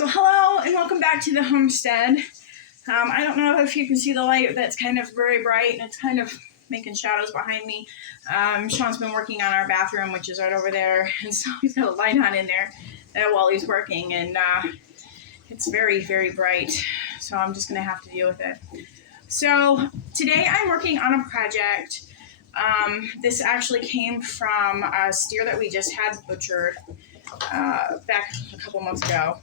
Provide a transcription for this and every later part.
So hello and welcome back to the homestead. I don't know if you can see the light that's kind of very bright and it's kind of making shadows behind me. Sean's been working on our bathroom, which is right over there, and so he's got a light on in there while he's working, and it's very, very bright, so I'm just going to have to deal with it. So today I'm working on a project. This actually came from a steer that we just had butchered back a couple months ago.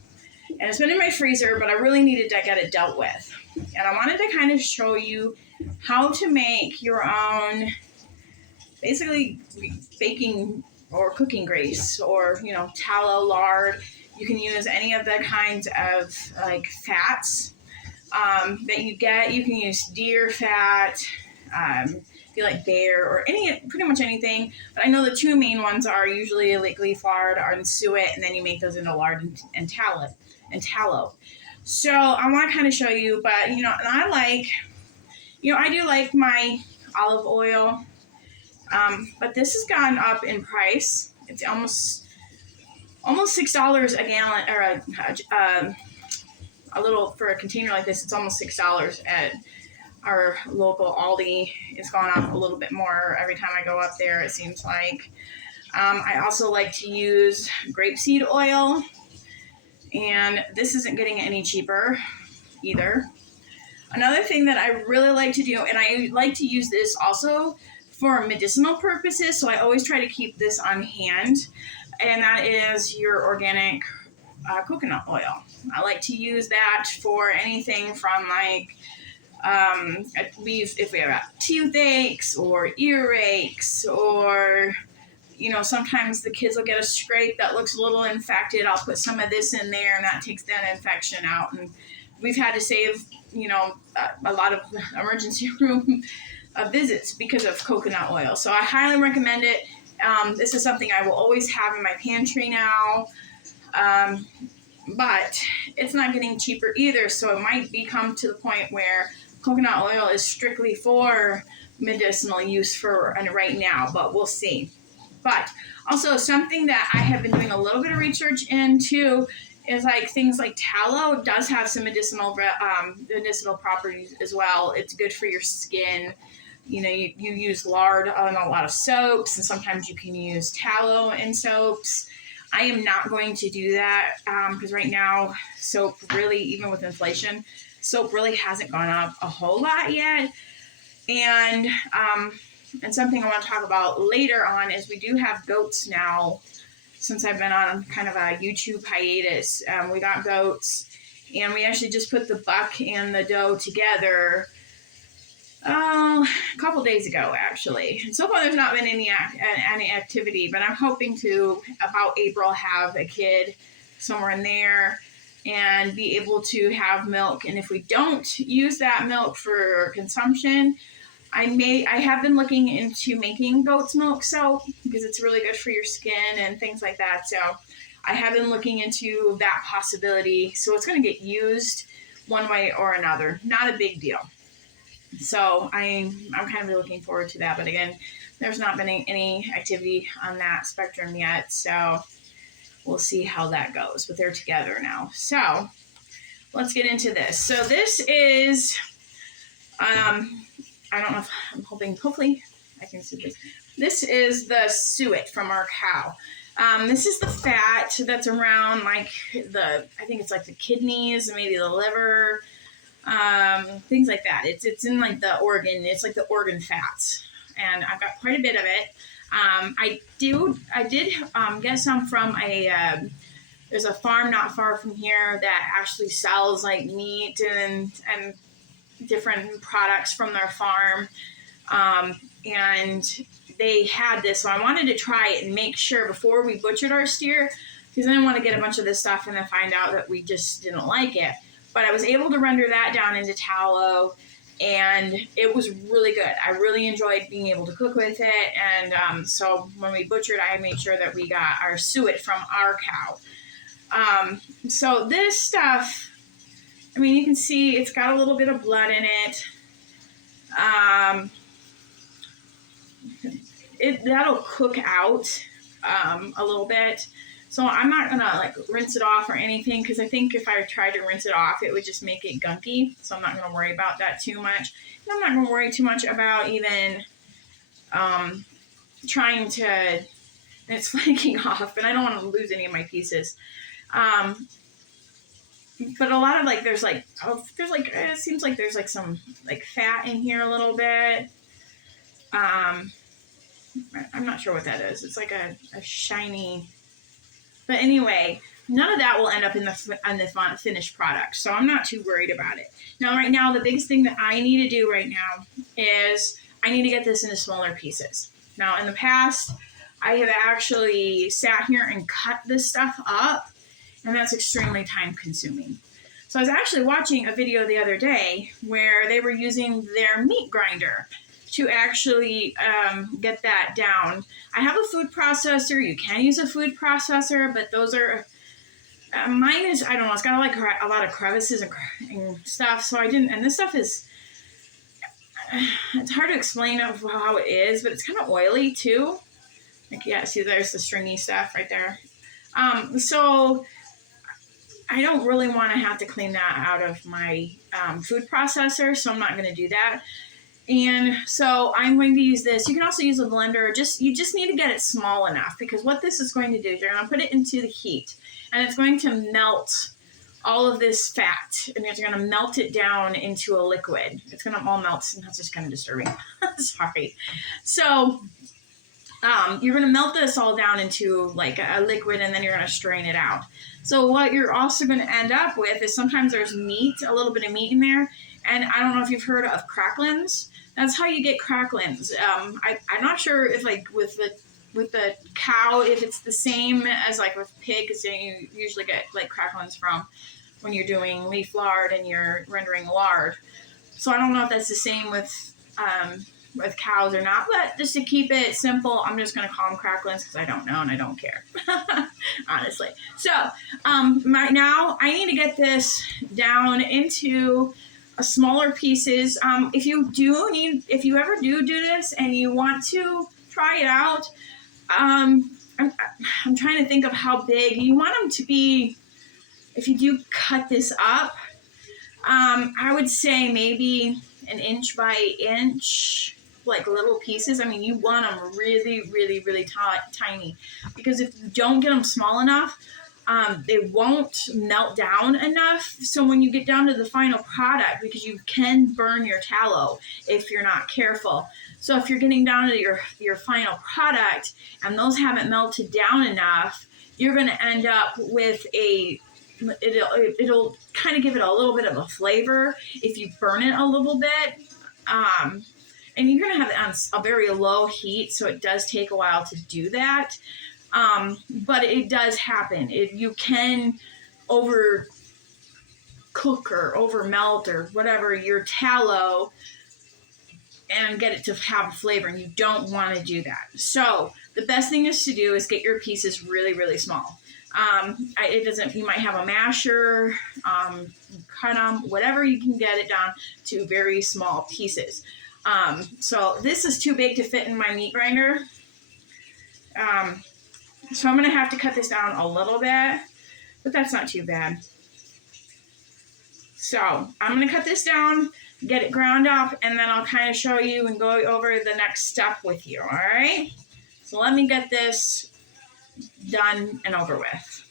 And it's been in my freezer, but I really needed to get it dealt with. And I wanted to kind of show you how to make your own, basically, baking or cooking grease or, tallow, lard. You can use any of the kinds of, fats that you get. You can use deer fat, if you like bear, or pretty much anything. But I know the two main ones are usually like leaf lard and suet, and then you make those into lard and tallow. So I want to kind of show you, but and I do like my olive oil, but this has gone up in price. It's almost $6 a gallon, or a little for a container like this. It's almost $6 at our local Aldi. It's gone up a little bit more every time I go up there, it seems like. I also like to use grapeseed oil, and this isn't getting any cheaper either. Another thing that I really like to do, and I like to use this also for medicinal purposes, so I always try to keep this on hand, and that is your organic coconut oil. I like to use that for anything from if we have toothaches or earaches, or sometimes the kids will get a scrape that looks a little infected. I'll put some of this in there, and that takes that infection out. And we've had to save, a lot of emergency room visits because of coconut oil. So I highly recommend it. This is something I will always have in my pantry now. But it's not getting cheaper either. So it might become to the point where coconut oil is strictly for medicinal use for right now, but we'll see. But also something that I have been doing a little bit of research into is things like tallow does have some medicinal properties as well. It's good for your skin. You use lard on a lot of soaps, and sometimes you can use tallow in soaps. I am not going to do that because right now soap really, even with inflation, soap really hasn't gone up a whole lot yet. And something I want to talk about later on is we do have goats now. Since I've been on kind of a YouTube hiatus, we got goats, and we actually just put the buck and the doe together a couple days ago, actually. And so far there's not been any activity, but I'm hoping to, about April, have a kid somewhere in there and be able to have milk. And if we don't use that milk for consumption, I have been looking into making goat's milk soap because it's really good for your skin and things like that. So I have been looking into that possibility. So it's going to get used one way or another. Not a big deal. So I'm kind of looking forward to that. But again, there's not been any activity on that spectrum yet. So we'll see how that goes. But they're together now. So let's get into this. So this is... I don't know if hopefully I can see this. This is the suet from our cow. This is the fat that's around I think it's the kidneys, maybe the liver, things like that. It's in the organ. It's the organ fats, and I've got quite a bit of it. I did get some from there's a farm not far from here that actually sells meat and different products from their farm, and they had this, so I wanted to try it and make sure before we butchered our steer, because I didn't want to get a bunch of this stuff and then find out that we just didn't like it. But I was able to render that down into tallow, and it was really good. I really enjoyed being able to cook with it, and so when we butchered, I made sure that we got our suet from our cow. So this stuff, you can see it's got a little bit of blood in it. That'll cook out a little bit. So I'm not gonna like rinse it off or anything, because I think if I tried to rinse it off, it would just make it gunky. So I'm not gonna worry about that too much. And I'm not gonna worry too much about even trying to, and it's flaking off, and I don't want to lose any of my pieces. But a lot of like, there's like, it seems like there's like some like fat in here a little bit. I'm not sure what that is. It's like a shiny, but anyway, none of that will end up in the finished product. So I'm not too worried about it. Now, right now, the biggest thing that I need to do right now is I need to get this into smaller pieces. Now, in the past, I have actually sat here and cut this stuff up, and that's extremely time consuming. So I was actually watching a video the other day where they were using their meat grinder to actually get that down. I have a food processor. You can use a food processor, but those are, mine is, I don't know, it's got like a lot of crevices and stuff. So I didn't, and this stuff is, it's hard to explain how it is, but it's kind of oily too. Like, yeah, see, there's the stringy stuff right there. So I don't really want to have to clean that out of my food processor, so I'm not going to do that. And so I'm going to use this. You can also use a blender. You just need to get it small enough, because what this is going to do is you're going to put it into the heat, and it's going to melt all of this fat, and you're going to melt it down into a liquid. It's going to all melt, and that's just kind of disturbing. Sorry. So you're going to melt this all down into like a liquid, and then you're going to strain it out. So what you're also going to end up with is sometimes there's meat, a little bit of meat in there. And I don't know if you've heard of cracklins. That's how you get cracklins. I'm not sure if like with the cow, if it's the same as like with pig, because you usually get like cracklins from when you're doing leaf lard and you're rendering lard. So I don't know if that's the same with cows or not, but just to keep it simple, I'm just going to call them cracklins because I don't know and I don't care, honestly. So right now I need to get this down into smaller pieces. If you ever do this and you want to try it out, I'm trying to think of how big you want them to be. If you do cut this up, I would say maybe 1 inch by inch, like little pieces. I mean, you want them really, really, really tiny, because if you don't get them small enough, they won't melt down enough. So when you get down to the final product, because you can burn your tallow if you're not careful. So if you're getting down to your final product and those haven't melted down enough, you're going to end up with it'll kind of give it a little bit of a flavor if you burn it a little bit. And you're going to have it on a very low heat, so it does take a while to do that. But it does happen. You can overcook or overmelt or whatever your tallow and get it to have a flavor, and you don't want to do that. So the best thing is to do is get your pieces really, really small. You might have a masher, cut them, whatever you can get it down to very small pieces. So this is too big to fit in my meat grinder. So I'm going to have to cut this down a little bit, but that's not too bad. So I'm going to cut this down, get it ground up, and then I'll kind of show you and go over the next step with you, all right? So let me get this done and over with.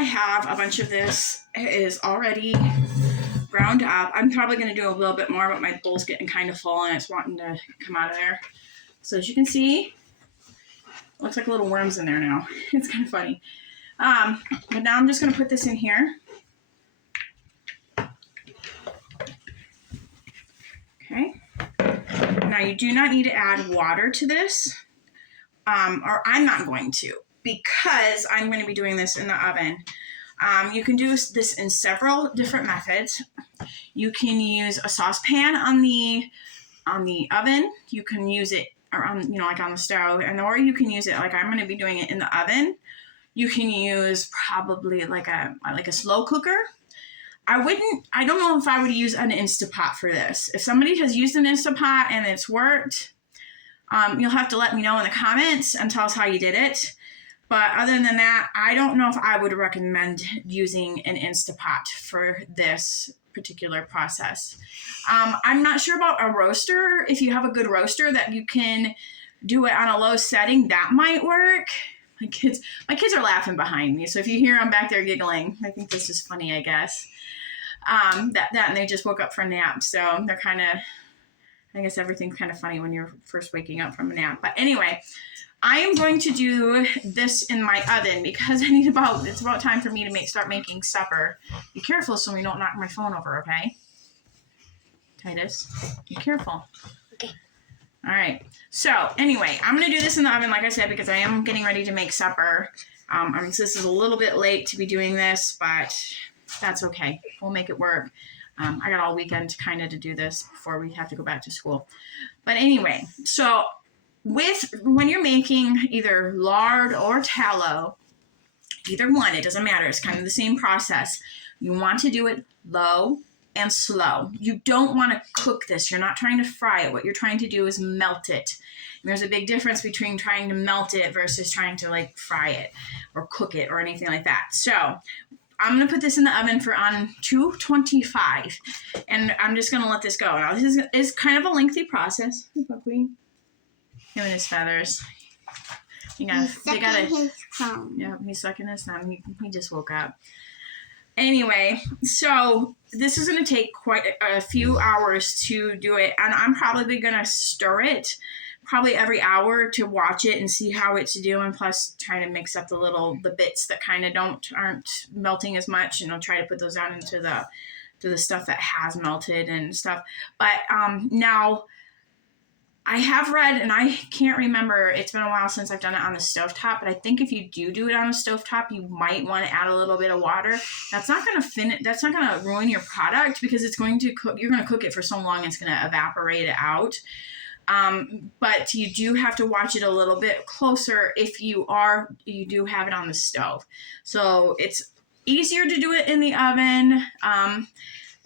I have a bunch of this is already ground up. I'm probably going to do a little bit more, but my bowl's getting kind of full and it's wanting to come out of there. So as you can see, it looks like little worms in there now. It's kind of funny. But now I'm just going to put this in here. Okay. Now you do not need to add water to this, or I'm not going to, because I'm going to be doing this in the oven. You can do this in several different methods. You can use a saucepan on the oven. You can use it around, like on the stove, or you can use it like I'm going to be doing it in the oven. You can use probably like a slow cooker. I don't know if I would use an Instapot for this. If somebody has used an Instapot and it's worked, you'll have to let me know in the comments and tell us how you did it. But other than that, I don't know if I would recommend using an Instapot for this particular process. I'm not sure about a roaster. If you have a good roaster that you can do it on a low setting, that might work. My kids are laughing behind me. So if you hear them back there giggling, I think this is funny, I guess. And they just woke up from a nap. So they're kind of, I guess everything's kind of funny when you're first waking up from a nap. But anyway, I am going to do this in my oven because it's about time for me to start making supper. Be careful so we don't knock my phone over, okay? Titus, be careful. Okay. All right. So anyway, I'm going to do this in the oven, like I said, because I am getting ready to make supper. So this is a little bit late to be doing this, but that's okay. We'll make it work. I got all weekend kind of to do this before we have to go back to school. But anyway, so when you're making either lard or tallow, either one, it doesn't matter. It's kind of the same process. You want to do it low and slow. You don't want to cook this. You're not trying to fry it. What you're trying to do is melt it. And there's a big difference between trying to melt it versus trying to like fry it or cook it or anything like that. So I'm going to put this in the oven on 225, and I'm just going to let this go. Now, this is kind of a lengthy process. Him and his feathers. He's sucking his thumb. Yeah, he's sucking his thumb. He just woke up. Anyway, so this is going to take quite a few hours to do it, and I'm probably going to stir it probably every hour to watch it and see how it's doing, plus try to mix up the bits that kind of aren't melting as much, and I'll try to put those down into the stuff that has melted and stuff. But now I have read, and I can't remember, it's been a while since I've done it on the stovetop, but I think if you do it on a stovetop, you might want to add a little bit of water. That's not going to ruin your product, because you're going to cook it for so long it's going to evaporate it out. But you do have to watch it a little bit closer if you do have it on the stove. So it's easier to do it in the oven.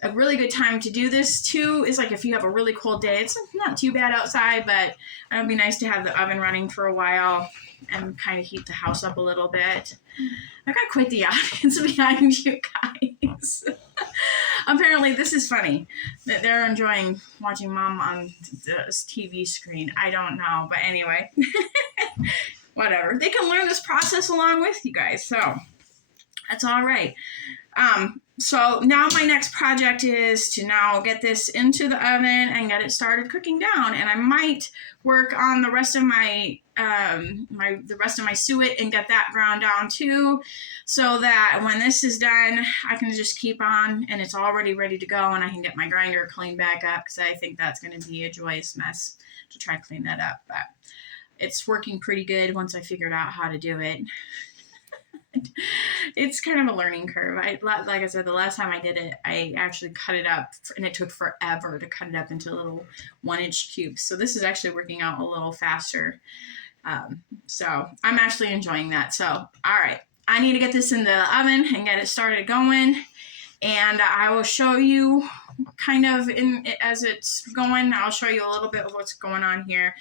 A really good time to do this too is like if you have a really cold day. It's not too bad outside, but it would be nice to have the oven running for a while and kind of heat the house up a little bit. I got quite the audience behind you guys. Apparently this is funny that they're enjoying watching Mom on the TV screen. I don't know, but anyway, whatever. They can learn this process along with you guys, so that's all right. So now my next project is to now get this into the oven and get it started cooking down. And I might work on the rest of my suet and get that ground down too, so that when this is done, I can just keep on and it's already ready to go, and I can get my grinder cleaned back up, because I think that's going to be a joyous mess to try to clean that up. But it's working pretty good once I figured out how to do it. It's kind of a learning curve. Like I said, the last time I did it, I actually cut it up, and it took forever to cut it up into little 1-inch cubes. So this is actually working out a little faster. So I'm actually enjoying that. So, all right, I need to get this in the oven and get it started going. And I will show you kind of as it's going. I'll show you a little bit of what's going on here.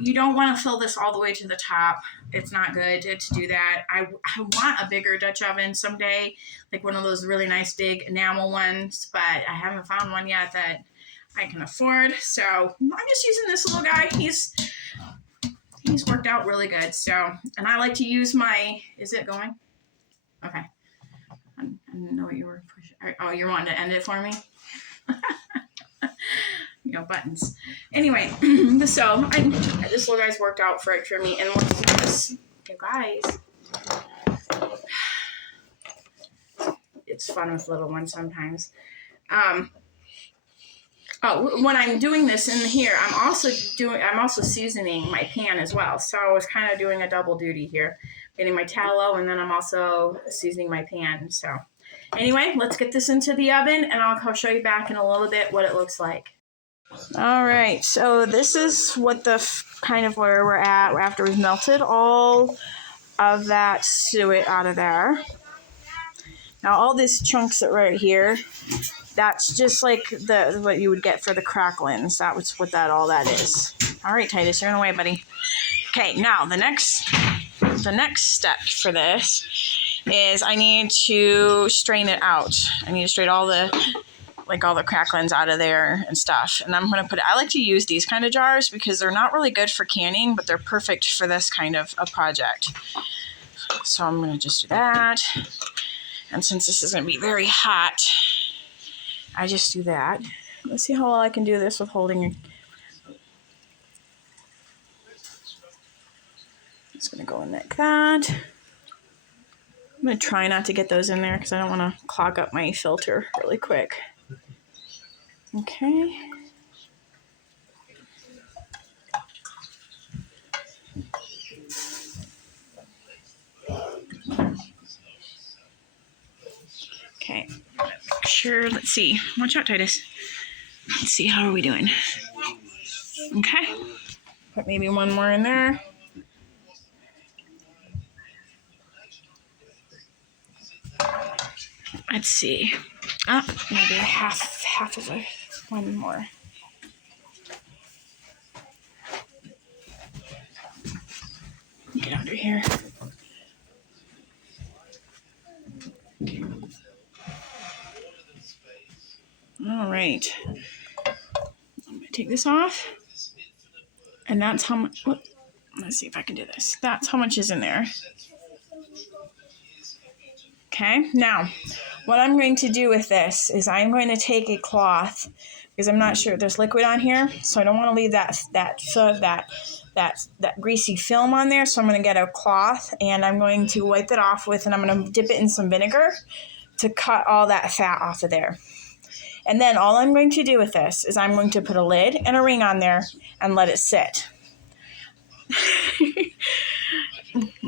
You don't want to fill this all the way to the top. It's not good to do that. I want a bigger Dutch oven someday, like one of those really nice big enamel ones, but I haven't found one yet that I can afford. So I'm just using this little guy. He's worked out really good. So, and I like to use is it going? Okay. I didn't know what you were pushing. Oh, you're wanting to end it for me? You know, buttons. Anyway, so this little guy's worked out for me, and look at this. You guys, it's fun with little ones sometimes. When I'm doing this in here, I'm also seasoning my pan as well. So I was kind of doing a double duty here, getting my tallow, and then I'm also seasoning my pan. So anyway, let's get this into the oven, and I'll show you back in a little bit what it looks like. All right, so this is what kind of where we're at after we've melted all of that suet out of there. Now all these chunks that right here, that's just like what you would get for the cracklins. That was what all that is. All right, Titus, you're in the way, buddy. Okay, now the next step for this is I need to strain it out. I need to strain all the cracklins out of there and stuff. And I'm going to I like to use these kind of jars because they're not really good for canning, but they're perfect for this kind of a project. So I'm going to just do that. And since this is going to be very hot, I just do that. Let's see how well I can do this with holding it. It's going to go in like that. I'm going to try not to get those in there because I don't want to clog up my filter really quick. Okay. Okay. Make sure. Let's see. Watch out, Titus. Let's see. How are we doing? Okay. Put maybe one more in there. Let's see. Maybe half of one more. Get under here. All right. I'm gonna take this off, and that's how much. Let's see if I can do this. That's how much is in there. Okay. Now, what I'm going to do with this is I'm going to take a cloth because I'm not sure there's liquid on here, so I don't want to leave that greasy film on there. So I'm going to get a cloth and I'm going to wipe it off with, and I'm going to dip it in some vinegar to cut all that fat off of there. And then all I'm going to do with this is I'm going to put a lid and a ring on there and let it sit.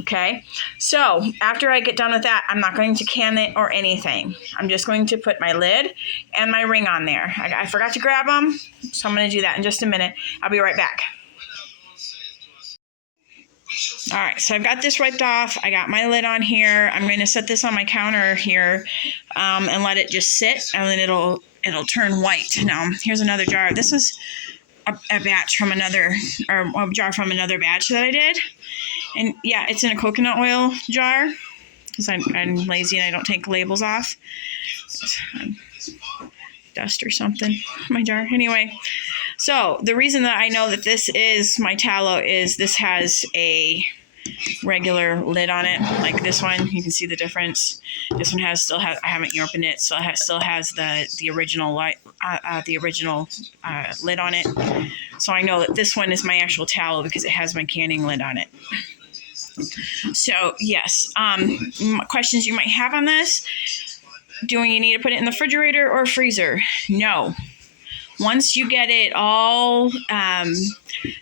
Okay, so after I get done with that, I'm not going to can it or anything. I'm just going to put my lid and my ring on there. I forgot to grab them, so I'm going to do that in just a minute. I'll be right back. All right, so I've got this wiped off. I got my lid on here. I'm going to set this on my counter here and let it just sit, and then it'll turn white. Now, here's another jar. This is a batch from another, or a jar from another batch that I did. And yeah, it's in a coconut oil jar because I'm lazy and I don't take labels off. Dust or something in my jar. Anyway, so the reason that I know that this is my tallow is this has a regular lid on it, like this one. You can see the difference. This one still has. I haven't opened it, so it still has the original lid on it. So I know that this one is my actual tallow because it has my canning lid on it. So yes, questions you might have on this: do you need to put it in the refrigerator or freezer? No. Once you get it all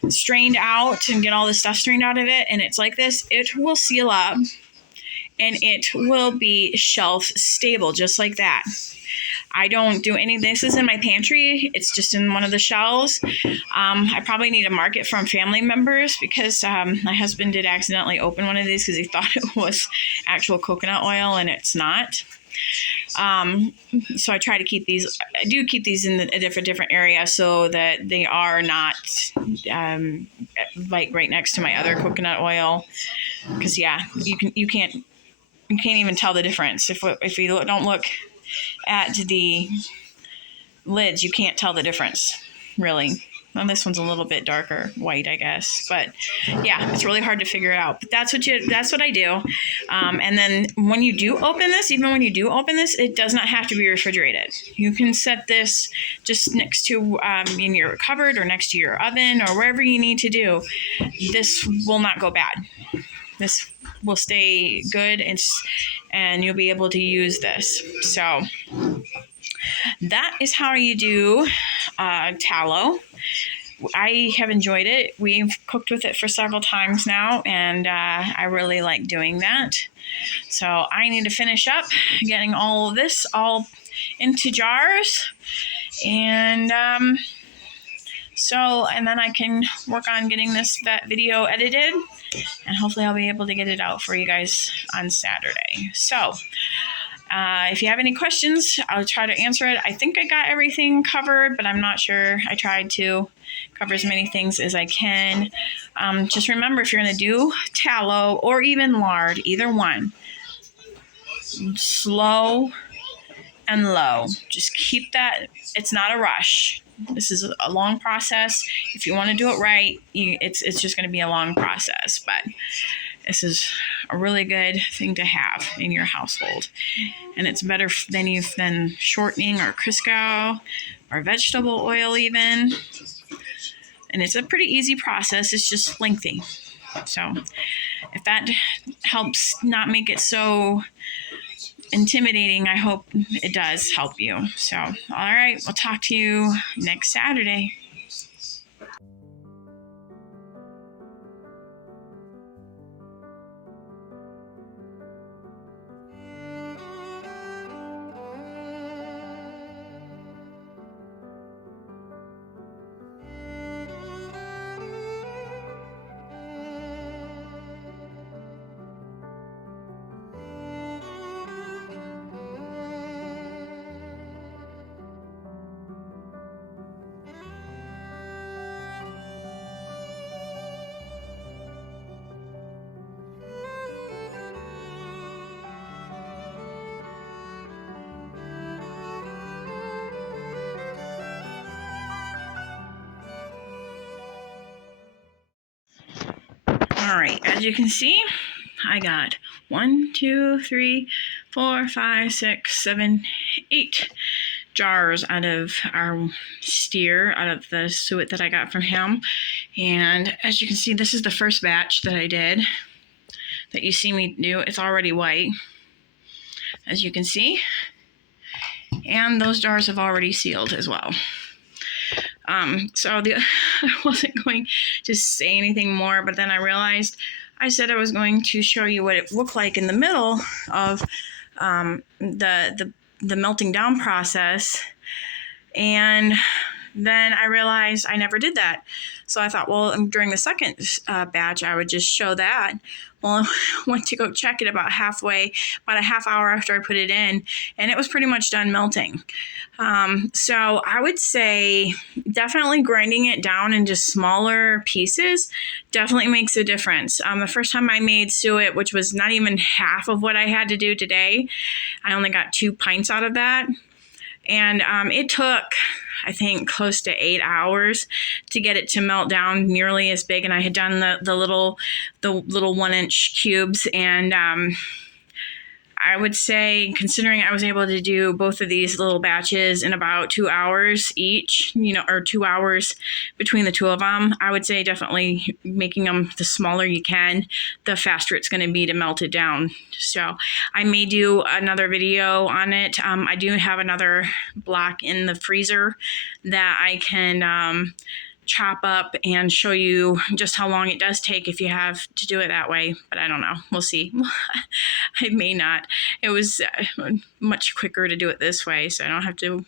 strained out and get all the stuff strained out of it, and it's like this, it will seal up and it will be shelf stable, just like that. I don't do any of this. This is in my pantry. It's just in one of the shelves. I probably need to mark it from family members because my husband did accidentally open one of these because he thought it was actual coconut oil and it's not. So I try to keep these. I do keep these in a different area so that they are not like right next to my other coconut oil. Because yeah, you can't even tell the difference if you don't look at the lids. You can't tell the difference really. Well, this one's a little bit darker white, I guess, but yeah, it's really hard to figure it out. But that's what I do. And then when you do open this, even when you do open this, it does not have to be refrigerated. You can set this just next to in your cupboard or next to your oven or wherever you need to do. This will not go bad. This will stay good, and you'll be able to use this. So that is how you do tallow. I have enjoyed it. We've cooked with it for several times now, and I really like doing that. So I need to finish up getting all of this all into jars, and and then I can work on getting that video edited, and hopefully I'll be able to get it out for you guys on Saturday. So if you have any questions, I'll try to answer it. I think I got everything covered, but I'm not sure. I tried to cover as many things as I can. Just remember, if you're going to do tallow or even lard, either one, slow and low. Just keep that. It's not a rush. This is a long process. If you want to do it right, it's just going to be a long process. But this is a really good thing to have in your household. And it's better than shortening or Crisco or vegetable oil even. And it's a pretty easy process. It's just lengthy. So if that helps not make it so intimidating, I hope it does help you. So, all right, we'll talk to you next Saturday. All right, as you can see, I got 1, 2, 3, 4, 5, 6, 7, 8 jars out of our steer, out of the suet that I got from him. And as you can see, this is the first batch that I did, that you see me do. It's already white, as you can see. And those jars have already sealed as well. I wasn't going to say anything more, but then I realized I said I was going to show you what it looked like in the middle of the melting down process, and then I realized I never did that. So I thought, well, during the second batch, I would just show that. Well, I went to go check it about a half hour after I put it in, and it was pretty much done melting. So I would say definitely grinding it down into smaller pieces definitely makes a difference. The first time I made suet, which was not even half of what I had to do today, I only got 2 pints out of that. And it took, I think, close to 8 hours to get it to melt down nearly as big. And I had done the little 1-inch cubes. And I would say, considering I was able to do both of these little batches in about 2 hours each, or 2 hours between the two of them, I would say definitely making them the smaller you can, the faster it's going to be to melt it down. So I may do another video on it. I do have another block in the freezer that I can chop up and show you just how long it does take if you have to do it that way, but I don't know. We'll see. I may not. It was much quicker to do it this way, so I don't have to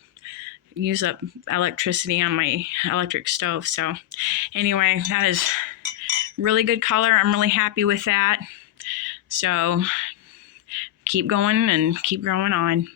use up electricity on my electric stove. So anyway, that is really good color. I'm really happy with that. So keep going and keep growing on.